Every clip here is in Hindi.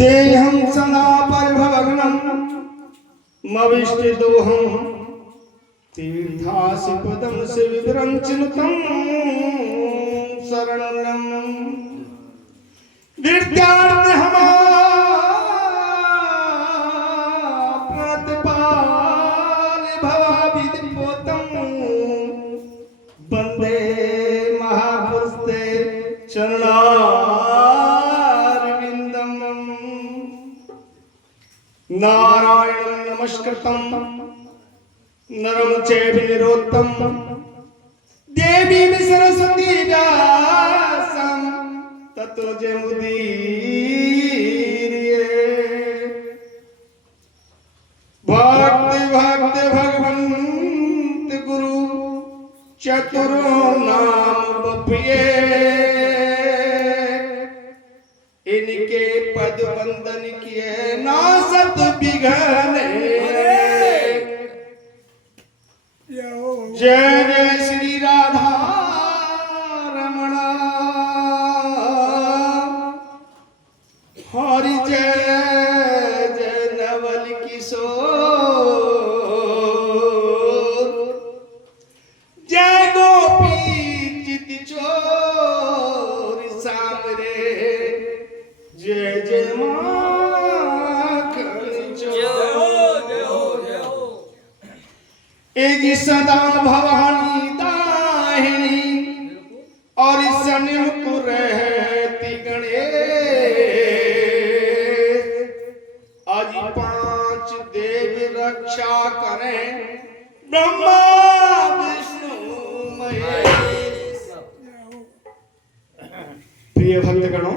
देहं सदा परिभवग्नं मविष्टिदोहं तीर्थासि पदं शिविरं चिनुतं शरणं प्रतिपाल भवाभिदिपोतं वन्दे महापुरुषे चरणारविन्दं नारायणं नमस्कृतं नरं चैव नरोत्तमं देवीं सरस्वती व्यासं ततो जयमुदीरये। भक्ति भक्ति भगवन्त गुरु चतुरो नाम बपिए इनके पद वंदन किए नासत बिघने। जय जय श्री राधा रमण हरि जय जय नवल किशोर जय गोपी चित चोर सामरे जय जय माखन चोर। एक सदा भवानी दाहिनी और सन्मुख रहती गणेश। आज 5 देव रक्षा करें ब्रह्मा विष्णु महेश। प्रिय भक्तगणों,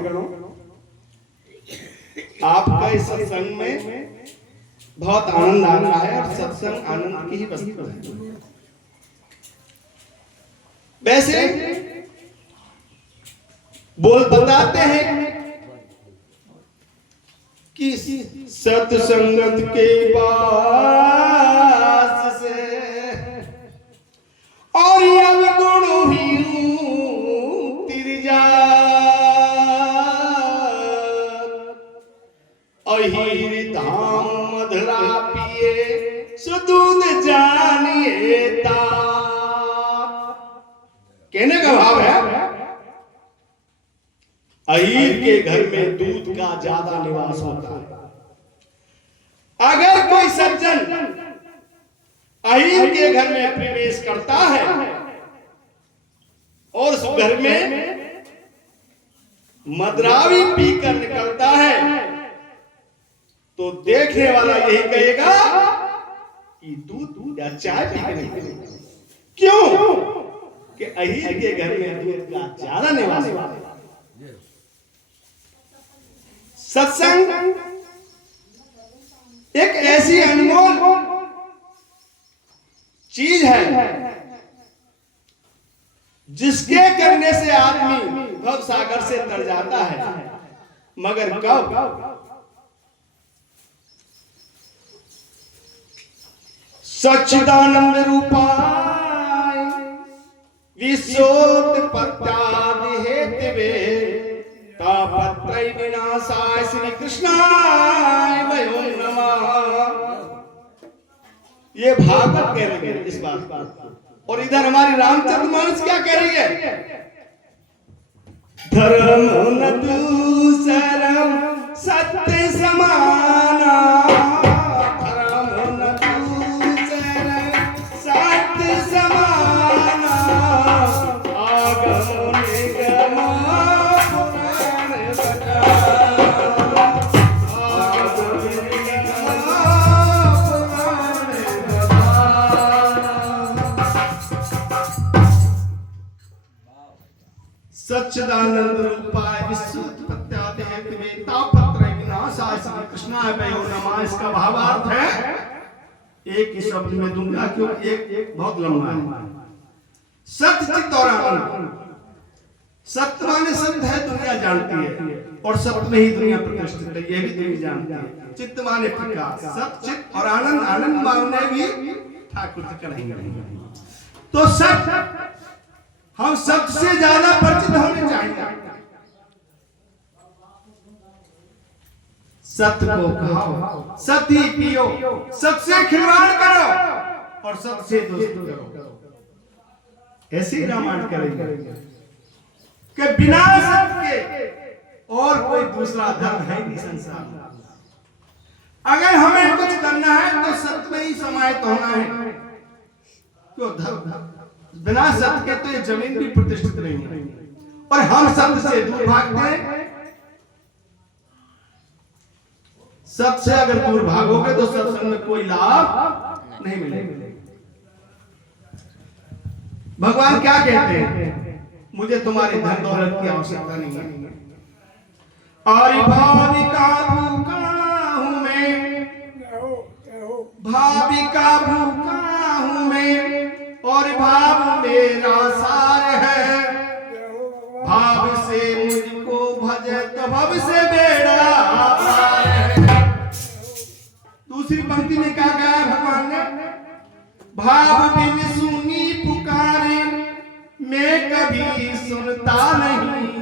आपका इस सत्संग में बहुत आनंद आ रहा है और सत्संग आनंद की ही वस्तु है। वैसे बोल बताते हैं कि सत्संगत के पास से और अवगुण ही तिरजा अहीर धाम मधुरा पिए सुदूध जानिए ता। कहने का भाव है अहीर के घर में दूध का ज्यादा निवास होता है। अगर कोई सज्जन अहीर के घर में प्रवेश करता है और उस घर में मदरावी पीकर निकलता है तो देखने वाला यही कहेगा कि दूध या चाय पी के निकलेगा। क्यों? कि अहीर के घर में दूध का ज्यादा निवास है। सत्संग एक ऐसी अनमोल चीज है जिसके करने से आदमी भव सागर से तर जाता है, मगर कब? सच्चिदानंद रूपाय विश्वोत्पत्त्यादि हेतवे तापत्रय विनाशाय श्री कृष्णाय वयो नमः। ये भागवत कह रही है इस बात को, और इधर हमारी रामचरितमानस क्या कह रही है? धर्म न दूसरा सत्य समाना, सच्चिदानंद रूपाय विश्वोत्पत्त्यादि हेतवे तापत्रय विनाशाय श्री कृष्णाय वयो नमः। इसका भावार्थ है, एक ही शब्द में दूंगा क्योंकि एक बहुत लंबा है। सत्य चित्त और आनंद। सत्य माने सत्य है, दुनिया जानती है, और सत्य में ही दुनिया प्रतिष्ठित है, ये भी दुनिया जानती है। चित्त माने प्रकाश, सत्य चित्त और आनंद, आनंद माने भी ठाकुर जी करेंगे। तो सत्य हम सबसे ज्यादा परिचित होने चाहिए। सत्य को खाओ, सत्य ही पियो, सत्य से खिलवाड़ करो और सत्य से दोस्ती करो। ऐसे ही रामायण करेंगे कि बिना सत्य के और कोई दूसरा धर्म है नहीं संसार में। अगर हमें कुछ करना है तो सत्य में ही समाहित होना है। क्यों धर्म बिना सत्य के तो ये जमीन भी प्रतिष्ठित नहीं है और हम सत्य से दूर भागते हैं। सत्य से अगर दूर भागोगे तो सत्संग में कोई लाभ नहीं मिलेगा। भगवान क्या कहते हैं? मुझे तुम्हारी धन दौलत की आवश्यकता नहीं है। और भाविका भूखा हूं मैं, भाविका भूखा हूं मैं और भाव मेरा सार है। भाव से मुझको भजे तो भव से बेड़ा पार है। दूसरी पंक्ति में क्या कहा है भगवान ने? भाव बिन सुनी पुकारे मैं कभी सुनता नहीं।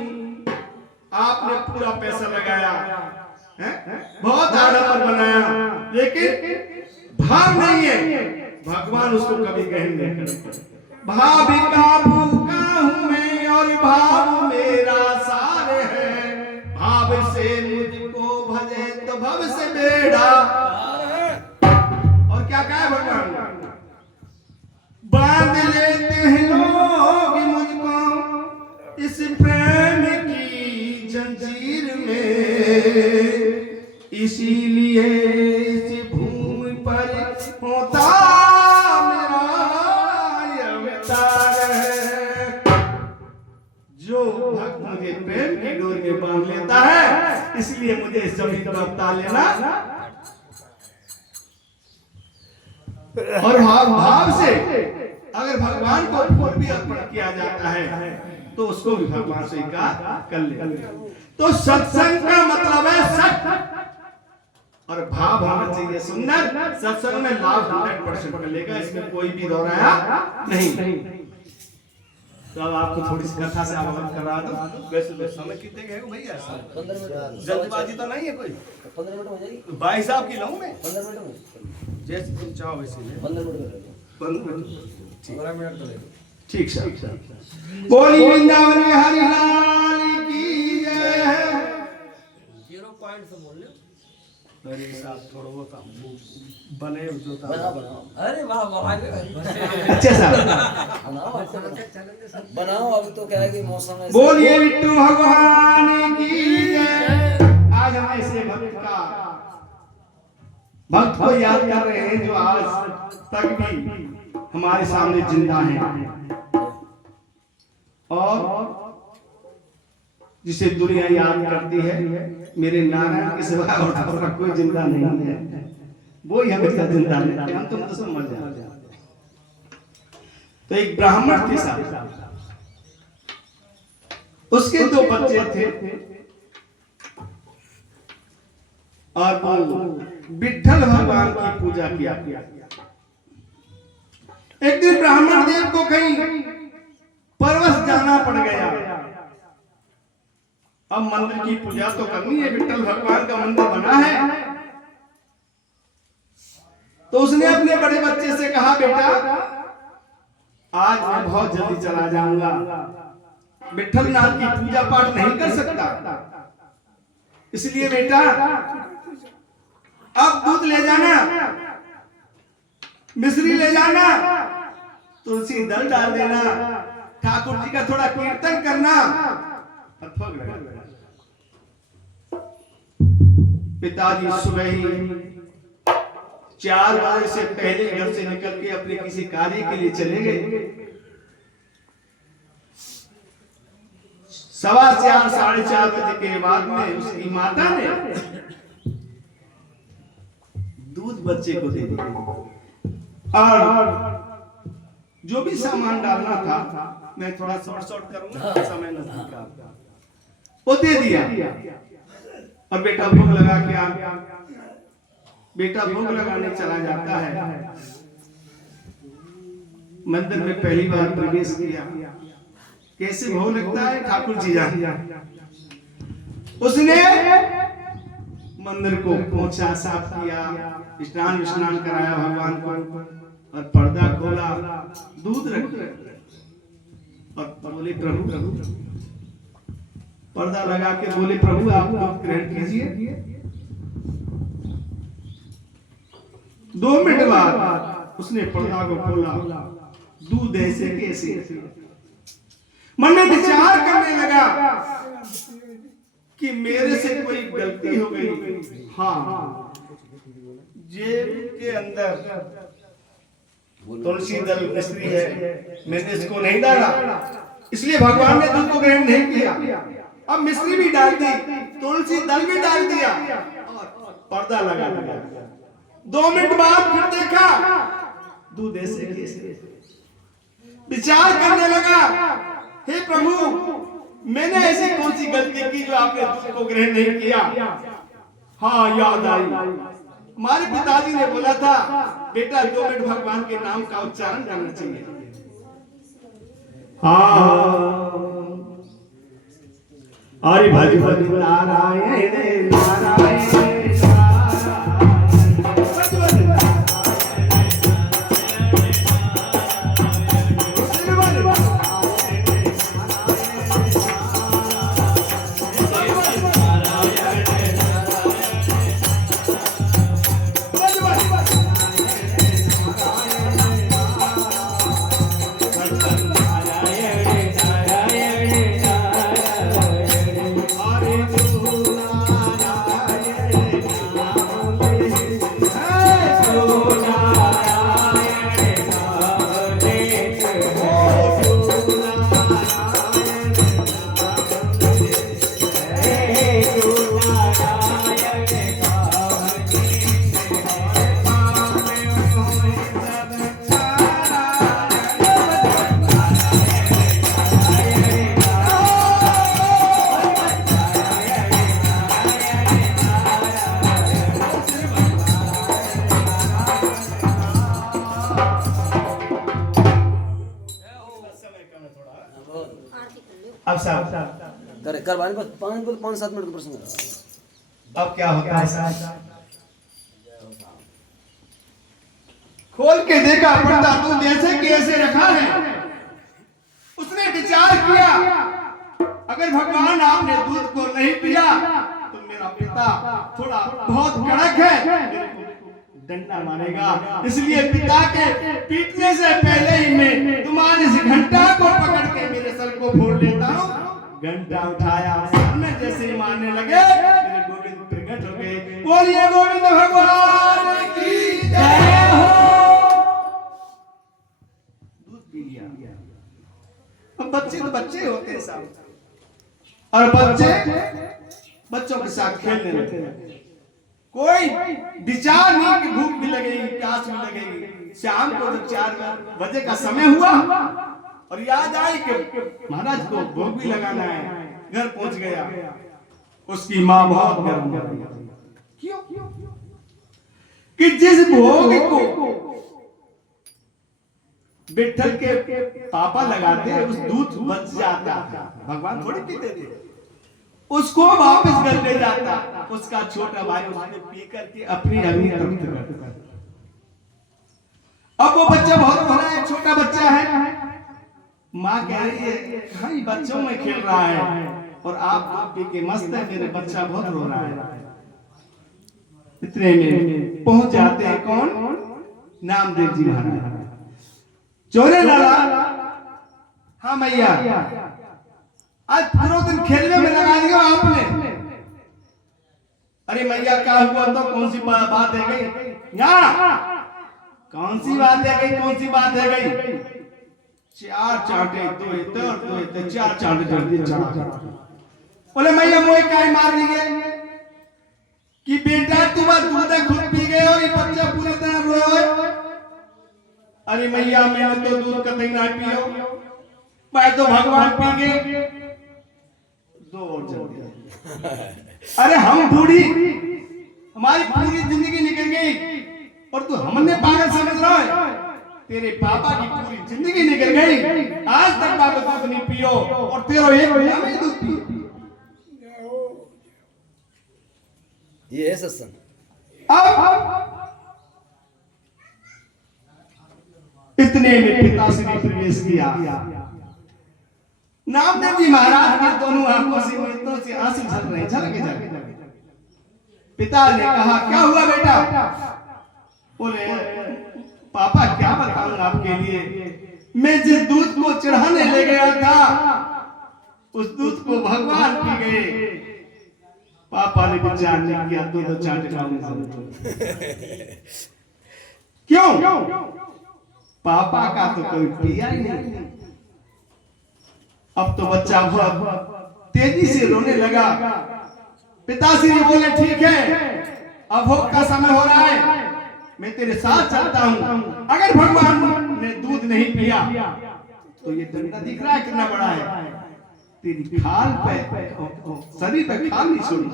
आपने पूरा पैसा लगाया है? बहुत आडंबर बनाया, लेकिन भाव नहीं है। भगवान उसको कभी ग्रहण नहीं करते। भाविका भूखा हूं मैं और भाव मेरा सार है। भाव से मुझको भजे तो भव से बेड़ा। और क्या कहा भगवान? बांध लेते हैं लोग मुझको इस प्रेम की जंजीर में, इसीलिए इस भूमि पर होता मेरा अवतार है। जो भक्त मुझे प्रेम की डोर में बांध लेता है, इसलिए मुझे इस जमीन पर अवतार लेना। और भाव से अगर भगवान को फूल भी अर्पण किया जाता है तो उसको भी भगवान स्वीकार कर ले। तो सत्संग का मतलब है सत्य और भाव होना चाहिए सुंदर। सत्संग में लाभ 100% मिलेगा, इसमें कोई भी दोहराया नहीं। तो अब आपको थोड़ी सी कथा से अवगत करा दो। वैसे समय कितने गए हो भैया? 15 मिनट। जल्दबाजी तो नहीं है कोई? 15 मिनट हो जाएगी। भाई साहब की लाऊं मैं? 15 मिनट में जैसे तुम चाहो वैसे। 15 मिनट। 15 मिनट। 15 मिनट तो ठीक सर। बोली वृंदावन हरि लाल की जय। 0 पॉइंट से बोल ले। अरे साहब थोड़ा बहुत बने जो था बनाओ। अरे वाह वाह। अच्छा साहब बनाओ। अब तो क्या है कि मौसम है। बोलिए विष्णु भगवान की जय। आज हम ऐसे भक्त को याद कर रहे हैं जो आज तक भी हमारे सामने जिंदा है और जिसे दुनिया याद करती है। मेरे नारायण के सिवा और कोई जिंदा नहीं है, वो ही हमेशा जिंदा रहता है। हम तुम तो समझ जाओ। तो एक ब्राह्मण थे साहब, उसके 2 बच्चे थे और वो विठल भगवान की पूजा किया। एक दिन ब्राह्मण देव को कहीं परवश जाना पड़ गया। अब मंदिर की पूजा तो करनी है, विठल भगवान का मंदिर बना है। तो उसने अपने बड़े बच्चे से कहा, बेटा आज मैं बहुत जल्दी चला जाऊंगा, विठल नाथ की पूजा पाठ नहीं कर सकता, इसलिए बेटा अब दूध ले जाना, मिश्री ले जाना, तुलसी दल डाल देना, ठाकुर जी का थोड़ा कीर्तन करना। पिताजी सुबह ही 4 बजे से पहले घर से निकल के अपने किसी कार्य के लिए चले गए। 4:15 साढ़े 4 बजे के बाद में उसकी माता ने दूध बच्चे को दे दिया और जो भी सामान डालना था, मैं थोड़ा शॉर्ट करूंगा, समय नजदीक आपका, वो दे दिया। और बेटा भोग लगा के आ गया। बेटा भोग लगाने चला जाता है, मंदिर में पहली बार प्रवेश किया। कैसे भोग लगता है ठाकुर जी जान। उसने मंदिर को पोंछा, साफ किया, स्नान कराया भगवान को और पर्दा खोला, दूध रख और बोले प्रभु, पर्दा लगा के बोले प्रभु आप दूध ग्रहण कीजिए। 2 मिनट बाद उसने पर्दा को खोला, दूध ऐसे कैसे। मन में विचार करने लगा कि मेरे से कोई गलती हो गई। हाँ, जेब के अंदर तुलसी दल मिश्री है, मैंने इसको नहीं डाला, इसलिए भगवान ने दूध को ग्रहण नहीं किया। अब मिश्री भी डाल दी, तुलसी दल भी डाल दिया और पर्दा लगा दिया। 2 मिनट बाद फिर देखा दूध ऐसे कैसे। विचार करने लगा, हे प्रभु मैंने ऐसी कौन सी गलती की जो आपने दूध को ग्रहण नहीं किया। हाँ, याद आई, हमारे पिताजी ने बोला था बेटा 2 मिनट भगवान के नाम का उच्चारण करना चाहिए। अरे भज भज नारायण नारायण अब साहब करवाने पर 5-7 मिनट का प्रश्न। अब क्या होता है साहब, खोल के देखा पर्दा तो जैसे कि ऐसे रखा है। उसने विचार किया अगर भगवान आपने दूध को नहीं पिया तो मेरा पिता थोड़ा बहुत कड़क है, डंडा मारेगा, इसलिए पिता के पीटने से पहले ही मैं तुम्हारे इस घंटा को पकड़ के मेरे सर को फोड़ लेता हूँ। घंटा उठाया, सामने जैसे ही मारने लगे मेरे गोविंद प्रकट हो गए। बोलिए गोविंद भगवान की जय हो। दूध पी लिया। अब बच्चे तो बच्चे होते हैं साहब, और बच्चों के साथ खेलने लगते हैं। कोई विचार नहीं कि भूख भी लगेगी, प्यास भी लगेगी। शाम को जब 4 बजे का समय हुआ और याद आई कि महाराज को भोग भी लगाना है, घर पहुंच गया। उसकी माँ बहुत गर्म हो गई। क्यों? कि जिस भोग को विठल के पापा लगाते हैं उस दूध बच जाता है, भगवान थोड़ी पीते थे, उसको वापस घर ले जाता। उसका छोटा भाई उसने पी करके अपनी अग्नि तृप्त करता। अब वो बच्चा बहुत भला है, छोटा बच्चा है। माँ कह रही है हाँ बच्चों में खेल रहा है और आप पी के मस्त है, मेरे बच्चा बहुत रो रहा है। इतने में पहुंच जाते हैं कौन? नामदेव जी महाराज। चोरे लाला, हाँ मैया आज पूरा दिन खेलने में लगा दिया आपने। अरे मैया क्या हुआ तो कौन सी बात है गई? कौन सी बात है गई? कौन सी बात है गई? 4 चांटे दो इधर 4 चांटे कर दिए। बोले मैया मोए काय मार दी गए कि बेटा तुम दूध खुद पी गए और ये बच्चा पूरी तरह रोए। अरे मैया मैंने तो दूध कतई ना पियो, मैं तो भगवान पी गए। 2 और जल्दी। अरे हम बूढ़ी, हमारी पूरी जिंदगी निकल गई और तू हमने पागल समझ रहा है? तेरे पापा की पूरी जिंदगी निकल गई, आज तक पापा दूध नहीं पियो और तेरा एक महीना में दूध पियो। ये है सत्संग। अब इतने में पिताश्री ने प्रवेश किया। नामदेव जी महाराज के दोनों आंखों से आंसू झल रहे झलके। पिता ने कहा क्या हुआ बेटा? बोले पापा क्या बताऊं आपके लिए, मैं जिस दूध को चढ़ाने ले गया था उस दूध को भगवान पी गए। पापा ने विचार नहीं किया, दो चांटे क्यों? पापा का तो कोई पिया ही नहीं। अब तो बच्चा बहुत तेजी से रोने लगा। पिताश्री बोले ठीक है, अब भोग का समय हो रहा है, मैं तेरे साथ चलता हूं। अगर भगवान ने दूध नहीं पिया तो ये डंडा दिख रहा है कितना बड़ा है, तेरी खाल पे शरीर पे खाल नहीं छोड़ी।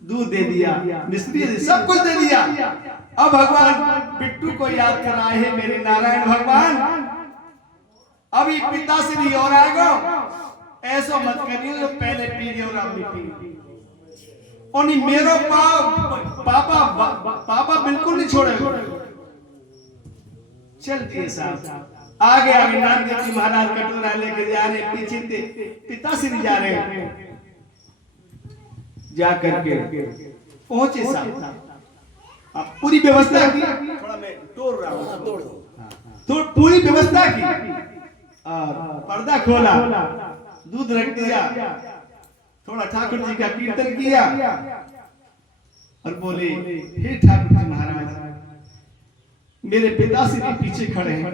दूध दे दिया, मिश्री दे, सब कुछ दे दिया। अब भगवान बिट्टू को याद कर रहे हैं, मेरे नारायण भगवान अभी पिताश्री और आएगो, ऐसा मत करियो जो पहले पी गए और अब नहीं पी। और नहीं मेरो पापा बिल्कुल नहीं छोड़ेगा। चल दिए साहब, आगे आगे नामदेव जी महाराज कटोरा लेके जा रहे, पीछे पिताश्री जा रहे हैं। जा करके पहुंचे साहब, अब पूरी व्यवस्था की, थोड़ा मैं तोड़ रहा हूं, तोड़ दो, तो पूरी व्यवस्था की और पर्दा खोला, दूध रख दिया, थोड़ा ठाकुर जी का कीर्तन किया और बोले हे ठाकुर जी महाराज, मेरे पिताश्री पीछे खड़े हैं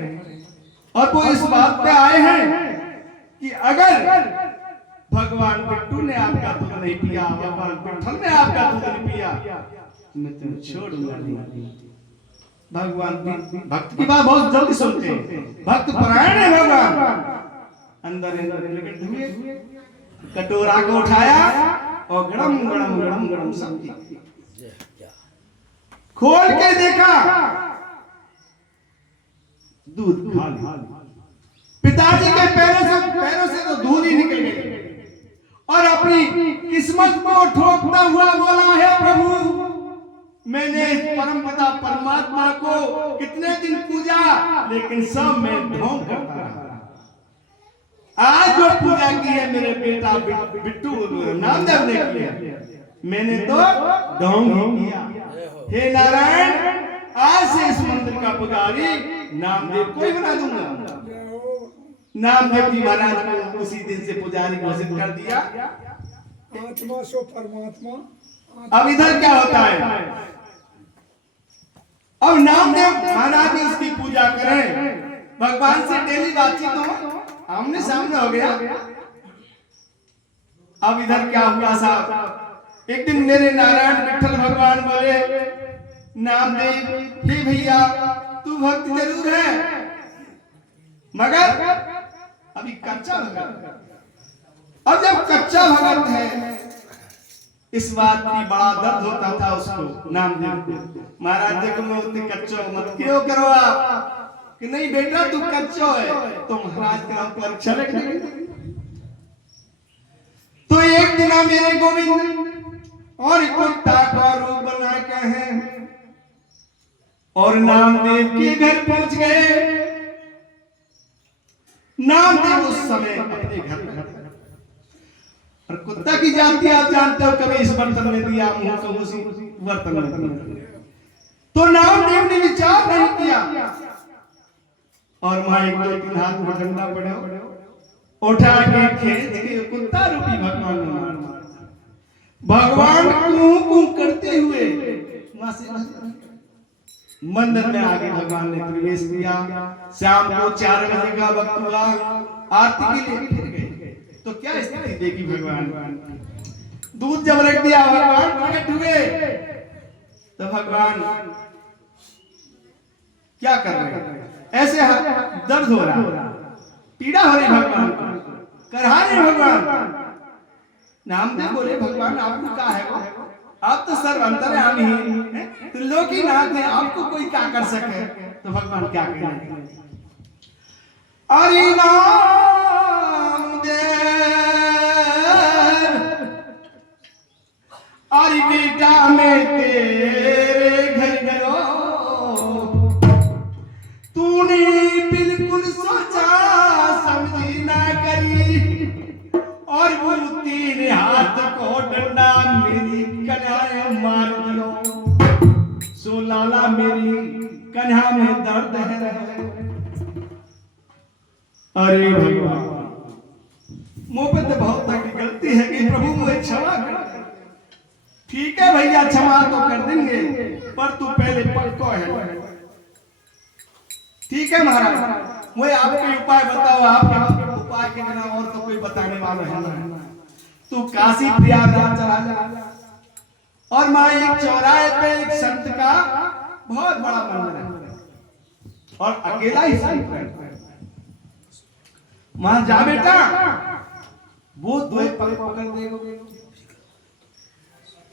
और वो इस बात पे आए हैं कि अगर भगवान बिट्टू ने आपका दूध नहीं पिया, भगवान विठल ने आपका दूध नहीं पिया, मैं तुम्हें छोड़ूंगा नहीं। भगवान भक्त की बात बहुत जल्दी सुनते हैं, भक्त परायण है भगवान। अंदर लेकर हुए, कटोरा को उठाया और गड़म गड़म गड़म गड़म सब्जी खोल के देखा, दूध खाली। पिताजी के पैरों से तो दूध ही निकल गई और अपनी किस्मत को ठोकता हुआ बोला है प्रभु, मैंने परम पिता परमात्मा को कितने दिन पूजा, लेकिन सब मैं ढोंग करता रहा। आज जो पूजा की है मेरे बेटा बिट्टू नामदेव ने किया, मैंने तो ढोंग ही किया। हे नारायण, आज से इस मंदिर का पुजारी नामदेव को ही बना दूंगा। नामदेव जी महाराज को उसी दिन से पुजारी घोषित कर दिया। आत्मा सो परमात्मा। अब इधर क्या होता है, अब नामदेव महाराज जी उसकी पूजा करें, भगवान से डेली बातचीत हो, आमने सामने हो गया। अब इधर क्या हुआ साहब, एक दिन मेरे नारायण विठल भगवान बोले नामदेव हे भैया तू भक्त जरूर है मगर अभी कच्चा भगत। अब जब कच्चा भगत है, इस बात की बड़ा दर्द होता था उसको नामदेव को। महाराज देखो मैं उतने कच्चो मत क्यों करो आप, कि नहीं बेटा तू कच्चो है तो महाराज का परीक्षा रख देंगे। तो एक दिन मेरे गोविंद और कुत्ता का रूप बना के है और नामदेव के घर पहुंच गए। नामदेव उस समय अपने घर में, और कुत्ता की जाति आप जानते हो, कभी इस बर्तन में दिया मुंह को उसी बर्तन में दिया। तो नामदेव ने विचार नहीं किया और वहां एक दो तीन हाथ में डंडा पड़े, उठा के खींच के कुत्ता रूपी भगवान ने मार दिया। भगवान कूं कूं करते हुए मंदिर में आगे भगवान ने प्रवेश किया। शाम को 4 बजे का वक्त हुआ, आरती के लिए फिर गए तो क्या स्थिति देखी भगवान, दूध जब रख दिया भगवान प्रकट हुए तो भगवान क्या कर रहे हैं, ऐसे दर्द हो रहा, पीड़ा हो रही भगवान को, करहा रहे भगवान। नामदेव बोले भगवान आपको क्या है, आप तो सर्व अंतर्यामी हैं, तो लोकी नाथ है, आपको कोई क्या कर सके। तो भगवान क्या करें, अरे नामदेव अरे भगवान, मुंह पे तो बहुत बड़ी गलती है कि प्रभु मुझे क्षमा कर। ठीक है भैया, क्षमा तो कर देंगे, पर तू पहले पक्को है। ठीक है महाराज, मुझे आपके उपाय बताओ। आपके उपाय के बिना और तो कोई बताने वाला है ना। तू काशी प्रयागराज चला जा, और मां एक चौराहे पे एक संत का बहुत बड़ा मंदिर है, और अकेला ही संत है। वहां जा बेटा, वो दो पकड़ देगा।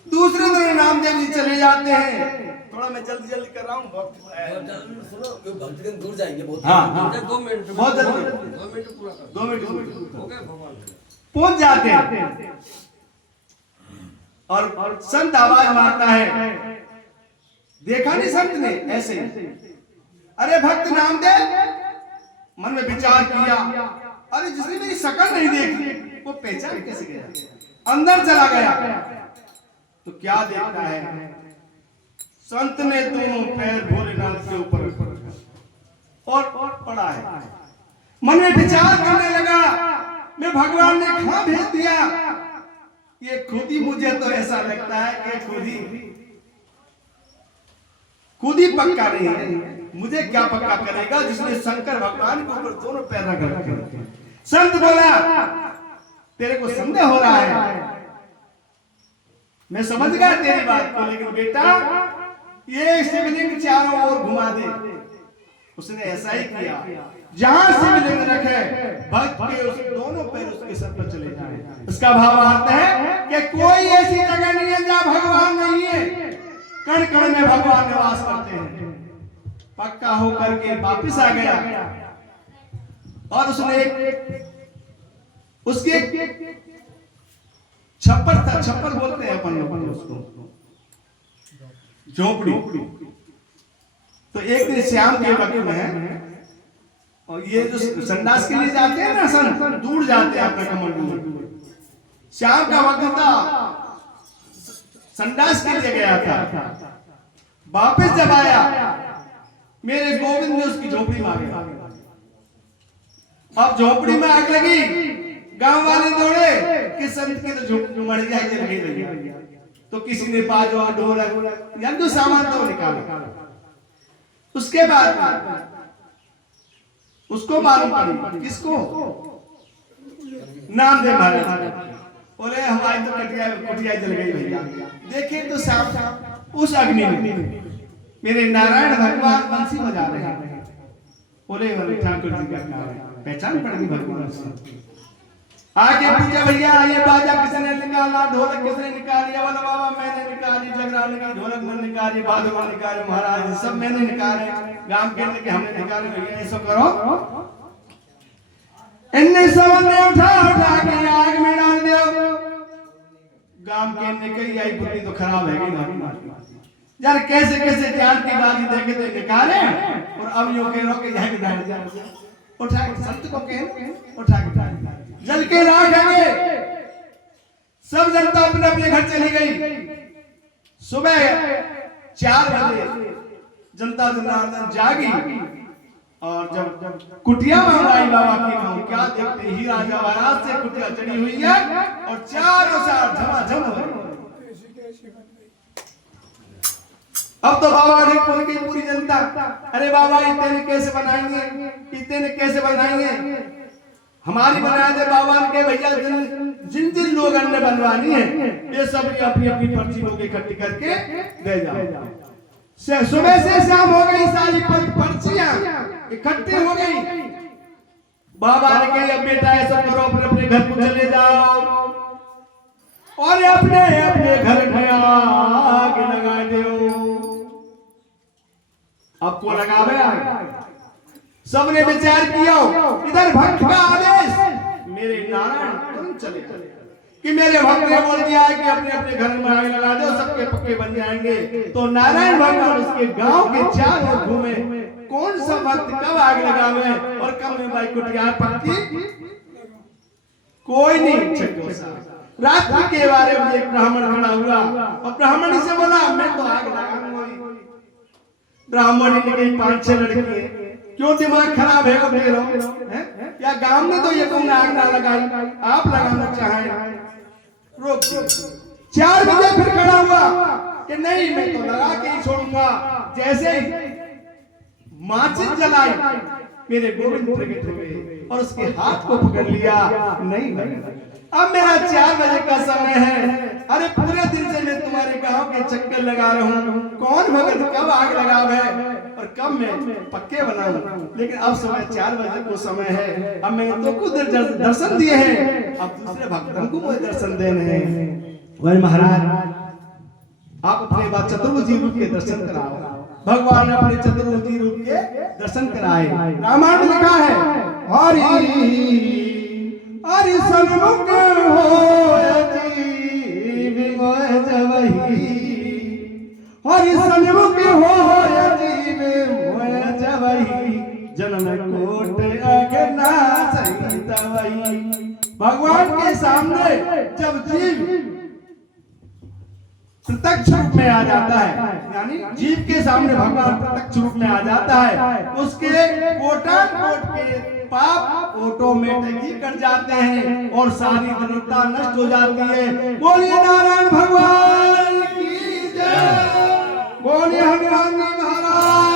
दूसरे दिन नामदेव जी चले जाते हैं। थोड़ा मैं जल्दी जल्दी कर रहा हूँ, भक्त दूर जाएंगे बहुत। हाँ, 2 मिनट, बहुत जल्दी, 2 मिनट पूरा कर, 2 मिनट हो गया भगवान पहुंच जाते हैं। और संत आवाज मारता है, देखा नहीं संत ने ऐसे, अरे भक्त नामदेव। मन में विचार किया, अरे जिसने मेरी शक्ल नहीं देखी वो पहचान कैसे गया। अंदर चला गया तो क्या देखता है, संत ने दोनों पैर भोलेनाथ के ऊपर और पड़ा है। मन में विचार करने लगा, मैं भगवान ने कहां भेज दिया। ये खुद ही, मुझे तो ऐसा लगता है कि खुद ही पक्का नहीं है। मुझे क्या पक्का करेगा जिसने शंकर भगवान के ऊपर दोनों पैर रख रखे। संत बोला, तेरे को संदेह हो रहा है, मैं समझ गया तेरी बात को, लेकिन बेटा ये शिवलिंग चारों ओर घुमा दे। उसने ऐसा ही किया, जहां शिवलिंग रखे भक्त के उस दोनों पैर उसके सर पर चले जाए। इसका भाव आता है कि कोई ऐसी जगह नहीं है जहां भगवान नहीं है। कण कण में भगवान निवास करते हैं। पक्का होकर के वापिस आ गया, और उसने उसके छप्पर था, छप्पर बोलते हैं अपन उसको, झोपड़ी। तो एक दिन शाम के वक्त में, और ये जो संडास के लिए जाते हैं ना संत, दूर जाते हैं अपने कमंडल। शाम का वक्त था, संडास के लिए गया था। वापस जब आया, मेरे गोविंद ने उसकी झोपड़ी मांगी। अब झोपड़ी में आग लगी, गांव वाले दौड़े कि संत की तो झोपड़ी मर जाए, जल गई। तो किसी ने बाजवा, ढोलक या जो सामान तो निकाला। उसके बाद उसको मालूम पड़ी, किसको, नामदेव महाराज। बोले हमारी तो कुटिया जल गई भैया। देखे तो साफ उस अग्नि में मेरे नारायण भगवान बंसी बजा रहे हैं। बोले ठाकुर जी का नाम है, पहचान पड़ेगी भगवान से। आगे पूछे, भैया ये बाजा किसने निकाला, ढोलक किसने निकाली। बोला बाबा मैंने निकाली, जगराने की ढोलक मैंने निकाली, बादुआ निकाले, महाराज सब मैंने निकाले, गांव के हमने निकाले। भैया ऐसा करो, इन्ने सब ने उठा के आग में डाल दो। गांव के ने कही आई बुद्धि तो खराब है यार, कैसे कैसे जान की बाजी देखे तो निकाले, और अब यो कह रोके जाके डाल दिया। उठा के संत को कह उठा के डाल दिया, जल के राख है। सब जनता अपने अपने घर चली गई। सुबह 4 बजे जनता जनार्दन जागी, और जब कुटिया में आई बाबा की मां, क्या देखते ही राजा महाराज से कुटिया चढ़ी हुई है, और चारों सार झमाझम हो गई। अब तो बाबा ने बोल गई पूरी जनता, अरे बाबा इतने कैसे बनाएंगे, इतने कैसे बनाएंगे, हमारी बना दे बाबा के। भैया जिन जिन लोगों ने बनवानी है, ये सब अपनी अपनी पर्ची लोग इकट्ठी करके दे जाओ। सुबह से शाम हो गई, सारी पर्चियां इकट्ठी हो गई। बाबा ने कहा अब बेटा ऐसा करो, अपने अपने घर को चले जाओ, और अपने अपने घर में आग लगा दो। आपको लगावे सबने विचार किया, इधर भक्त का आदेश, मेरे नारायण तुरंत चले कि मेरे भक्त ने बोल दिया है कि अपने अपने घर में आग लगा दो, सबके पक्के बन जाएंगे। तो नारायण भगवान उसके गांव के चारों घूमे, कौन सा भक्त कब आग लगावे और कब में भाई कुटिया पक्की, कोई नहीं। रात्रि के बारे में एक ब्राह्मण खड़ा हुआ, और ब्राह्मण से बोला मैं तो आग लगाऊंगा। ब्राह्मण ने कही 5-6 लड़के क्यों दिमाग खराब है हैं? या गांव में तो ये तुम आग ना लगाई, आप लगाना चाहें रोक। 4 बजे फिर खड़ा हुआ कि नहीं मैं तो लगा के ही छोड़ूंगा। जैसे ही माचिस जलाई मेरे गोविंद प्रकट हुए और उसके हाथ को पकड़ लिया। नहीं अब मेरा 4 बजे का समय है। अरे पूरे दिन से मैं तुम्हारे गांव के चक्कर लगा रहा हूँ, कौन भगत कब आग लगाव है और कब मैं पक्के बनाऊं, लेकिन अब समय 4 बजे को समय है। अब मैंने तो खुद दर्शन दिए हैं, अब दूसरे भक्तों को मुझे दर्शन देने हैं। वही महाराज आप अपने बाद चतुर्भुजी रूप के दर्शन कराओ। भगवान ने अपने चतुर्भुजी रूप के दर्शन कराए। रामायण में लिखा है हरि हरि सन्मुख होय जीव मोह जवहि, हरि सन्मुख होय जीव मोह जवहि, जन्म कोट अगना सहित वही। भगवान के सामने जब जीव प्रत्यक्ष रूप में आ जाता है, यानी जीव के सामने भगवान प्रत्यक्ष रूप में आ जाता है, उसके कोटान कोट के पाप ऑटोमेटिक ही कट जाते हैं और सारी दरिद्रता नष्ट हो जाती है। बोलिए नारायण भगवान की जय, बोलिए हनुमान जी महाराज।